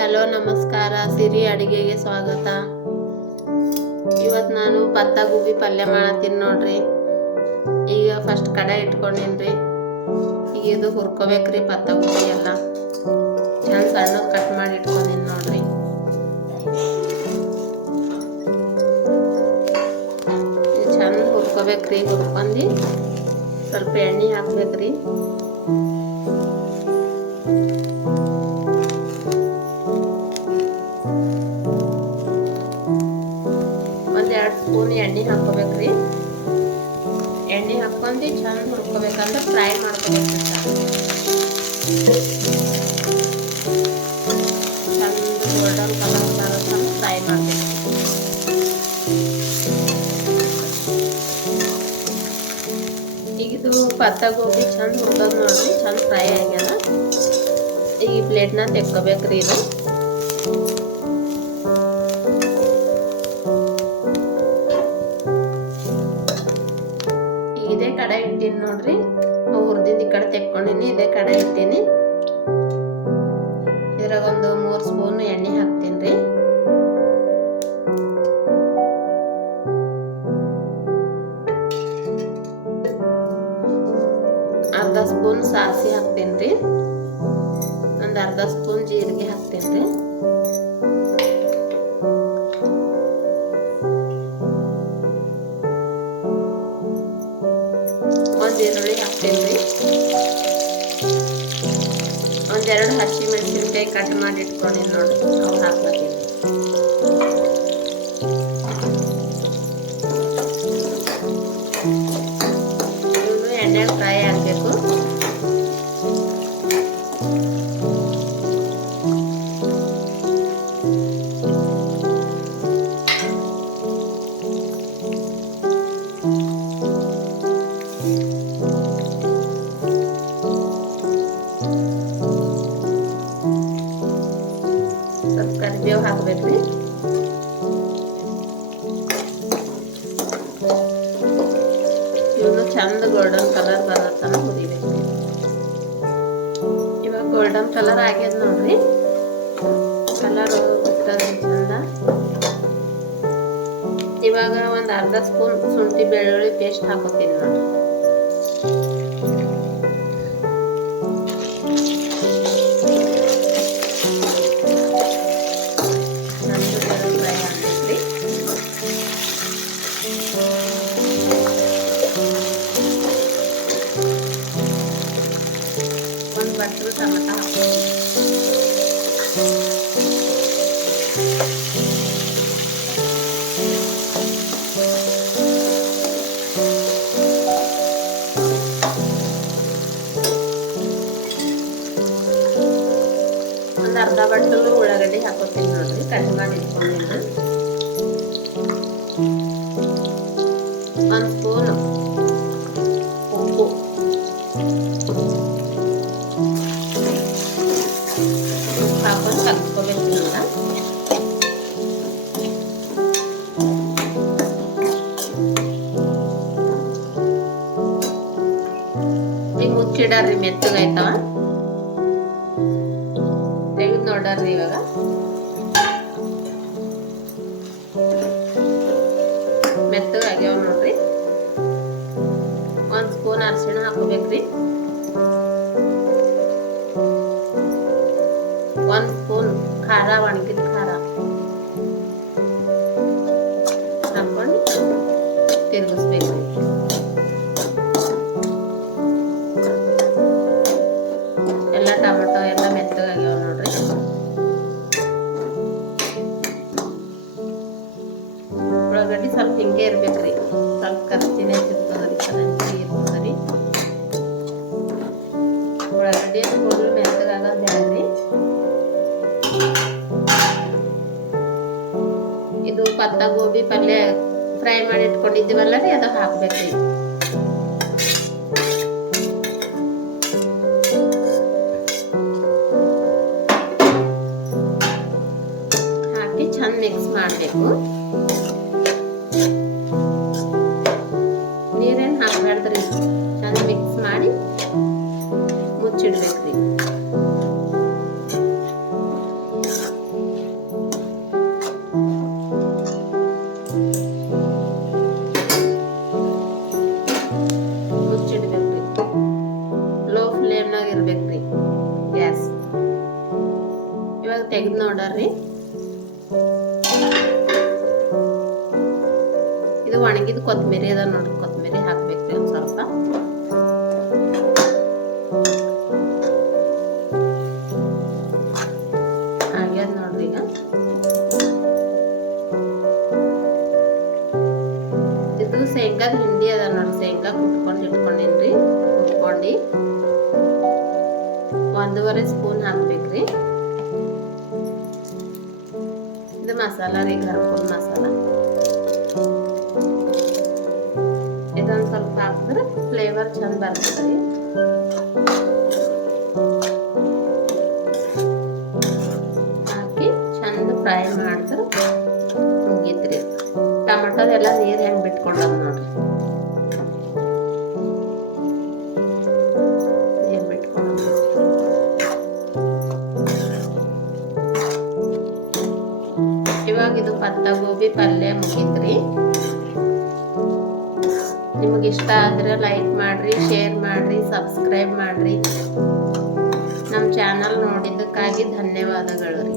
Hello, ನಮಸ್ಕಾರ. ಸಿರಿ ಅಡಿಗೆಗೆ ಸ್ವಾಗತ. ಇವತ್ತು ನಾನು ಪತ್ತ ಗೋಬಿ ಪಲ್ಯ ಮಾಡತ್ತೀನಿ ನೋಡ್ರಿ. ಈಗ ಫಸ್ಟ್ ಕಡೆ ಇಟ್ಕೊಂಡಿನ್ರಿ. ಈಗ ಇದು ಹುರ್ಕೋಬೇಕ್ರಿ ಪತ್ತ ಗೋಬಿ ಎಲ್ಲ. ಚಂದ ಸಣ್ಣ ಕಟ್ ಮಾಡಿ ಇಟ್ಕೊಂಡೀನಿ ನೋಡ್ರಿ. ಚಂದ ಹುರ್ಕೋಬೇಕ್ರಿ, ಹುರ್ಕೊಂಡು ಸ್ವಲ್ಪ ಎಣ್ಣೆ ಹಾಕ್ಬೇಕ್ರಿ. ಎರಡು ಸ್ಪೂನ್ ಎಣ್ಣೆ ಹಾಕೋಬೇಕ್ರಿ ಎಣ್ಣೆ ಹಾಕೊಂಡು ಚಂದ ಹುರ್ಕೋಬೇಕಂದ್ರೆ ಫ್ರೈ ಮಾಡ್ಕೋಬೇಕು ಚಂದ ಗೋಲ್ಡನ್ ಕಲರ್ ಬರೋ ತನಕ ಫ್ರೈ ಮಾಡ್ಬೇಕು. ಈಗ ಇದು ಪತ್ತ ಗೋಬಿ ಚಂದ ಹುರ್ದದ್ ನೋಡ್ರಿ, ಚಂದ ಫ್ರೈ ಆಗ್ಯದ. ಈಗ ಪ್ಲೇಟ್ನ ತೆಕ್ಕೋಬೇಕ್ರಿ ಇದು. ತೆಕ್ಕೊಂಡಿನಿ ಇದೇ ಕಡೆ ಇಟ್ಟೀನಿ ಇದ್ರಾಗ ಒಂದು ಮೂರು ಸ್ಪೂನ್ ಎಣ್ಣೆ ಹಾಕ್ತೀನಿ ರೀ. ಅರ್ಧ ಸ್ಪೂನ್ ಸಾಸಿ ಹಾಕ್ತೀನಿ ರೀ. ಒಂದು ಅರ್ಧ ಸ್ಪೂನ್ ಜೀರಿಗೆ ಹಾಕ್ತೀನಿ ಈರುಳ್ಳಿ ಹಾಕ್ತೀನಿ ರೀ ಒಂದೆರಡು ಹಸಿ ಮೆಣಸಿನ್ಕಾಯಿ ಕಟ್ ಮಾಡಿ ಇಟ್ಕೊಂಡಿನಿ ನೋಡಿ ಅವು ಹಾಕ್ತೀನಿ ಇವು ಎಣ್ಣೆ ಫ್ರೈ ಸ್ವಲ್ಪ ಕರಿಬೇವು ಹಾಕ್ಬೇಕ್ರಿ ಇವನು ಚಂದ ಗೋಲ್ಡನ್ ಕಲರ್ ಬರೋ ತನಕ ಹುರಿಬೇಕು ಇವಾಗ ಗೋಲ್ಡನ್ ಕಲರ್ ಆಗ್ಯದ ನೋಡ್ರಿ ಕಲರ್ ಚಂದ ಇವಾಗ ಒಂದು ಅರ್ಧ ಸ್ಪೂನ್ ಶುಂಠಿ ಬೆಳ್ಳುಳ್ಳಿ ಪೇಸ್ಟ್ ಹಾಕೋತೀನಿ ನೋಡ್ರಿ ಒಂದು ಬಟ್ಲು ಟಮಟ ಹಾಕ್ತೀನಿ ಒಂದು ಅರ್ಧ ಬಟ್ಟಲು ಉಳ್ಳಾಗಡ್ಡಿ ಹಾಕೋತೀನಿ ನೋಡ್ರಿ ಕಟ್ ಮಾಡಿ ಇಟ್ಕೊಂಡಿದ್ದು ಒಂದು ಸ್ಪೂನ್ ಮುಚ್ಚಿಡಾರ್ರಿ ಮೆತ್ತಗಾಯ್ತವ ತೆಗೆದು ನೋಡಾರ್ರಿ ಇವಾಗ. ಮೆತ್ತಗಾಗ್ಯಾವ ನೋಡ್ರಿ. ಒಂದ್ ಸ್ಪೂನ್ ಅರಿಶಿಣ ಹಾಕೋಬೇಕ್ರಿ. ಒಂದ್ ಸ್ಪೂನ್ ಖಾರ, ಒಣಗಿದ ಖಾರ. ಹಾಕೊಂಡು ತಿರುಗಿಸ್ಬೇಕ್ರಿ ಇದು ಗೋಬಿ ಪಲ್ಯ ಫ್ರೈ ಮಾಡಿ ಇಟ್ಕೊಂಡಿದ್ದೀವಲ್ಲ ರೀ, ಅದು ಹಾಕ್ಬೇಕ್ರಿ ಹಾಕಿ ಚಂದ ಮಿಕ್ಸ್ ಮಾಡಬೇಕು. ನೀರೇನು ಹಾಕ್ಬಾರ್ದ್ರಿ ಚಂದ ಮಿಕ್ಸ್ ಮಾಡಿ ಮುಚ್ಚಿಡ್ಬೇಕ್ರಿ ತೆಗೆದು ನೋಡರ್ರಿ. ಇದು ಒಣಗಿದ ಕೊತ್ತಂಬರಿ ಅದ ನೋಡ್ರಿ ಕೊತ್ತಂಬರಿ ಹಾಕ್ಬೇಕ್ರಿ ಒಂದು ಸ್ವಲ್ಪ. ಆಗ್ಯದ ನೋಡ್ರಿ ಈಗ. ಇದು ಶೇಂಗಾದ ಹಿಂಡಿ ಅದ ನೋಡ್ರಿ, ಶೇಂಗಾ ಕುಟ್ಕೊಂಡು ಇಟ್ಕೊಂಡೇನ್ರಿ, ಕುಟ್ಕೊಂಡು. ಒಂದೂವರೆ ಸ್ಪೂನ್ ಹಾಕ್ಬೇಕ್ರಿ. ಮಸಾಲ ರೀ ಕರ್ಪೂರ ಮಸಾಲ ಇದೊಂದು ಸ್ವಲ್ಪ ಹಾಕಿದ್ರೆ ಫ್ಲೇವರ್ ಚಂದ ಬರ್ತದೆ ರೀ ಹಾಕಿ ಚಂದ ಫ್ರೈ ಮಾಡಿದ್ರೆ ಮುಗೀತ್ರಿ ಟಮಾಟೋದೆಲ್ಲ ನೀರು ಹೆಂಗೆ ಬಿಟ್ಕೊಂಡದ ನೋಡ್ರಿ ಇವಾಗ ಇದು ಪತ್ತ ಗೋಬಿ ಪಲ್ಯ ಮುಗಿತ್ರಿ. ನಿಮಗೆ ಇಷ್ಟ ಆದ್ರೆ ಲೈಕ್ ಮಾಡ್ರಿ ಶೇರ್ ಮಾಡ್ರಿ ಸಬ್ಸ್ಕ್ರೈಬ್ ಮಾಡ್ರಿ. ನಮ್ಮ ಚಾನಲ್ ನೋಡಿದ್ದಕ್ಕಾಗಿ ಧನ್ಯವಾದಗಳು ರೀ.